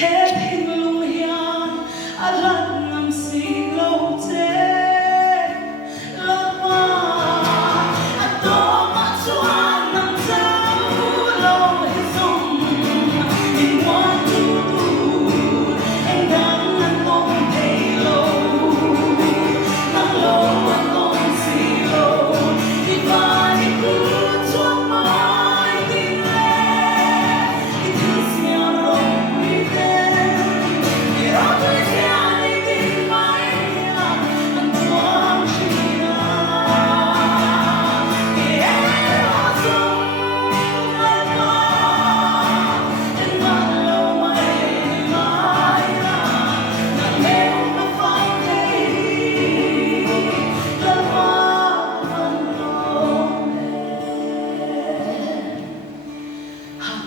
hết hình lung hiền lần nằm xì lâu thế lâu qua tô mà chuan nằm trao lâu hết dùng mình ngoan tu anh đang ăn ôm thấy lâu nắng lâu ăn ôm xì lâu đi qua đi cứ chuan mai đi lên đi cứ xèo rồng đi lên đi ở dưới nhà đi tìm mai anh quăng chi ra đi em ở sông lên qua em mang lâu mây mai nắng em có phong thấy lần hoa vẫn nồng hạt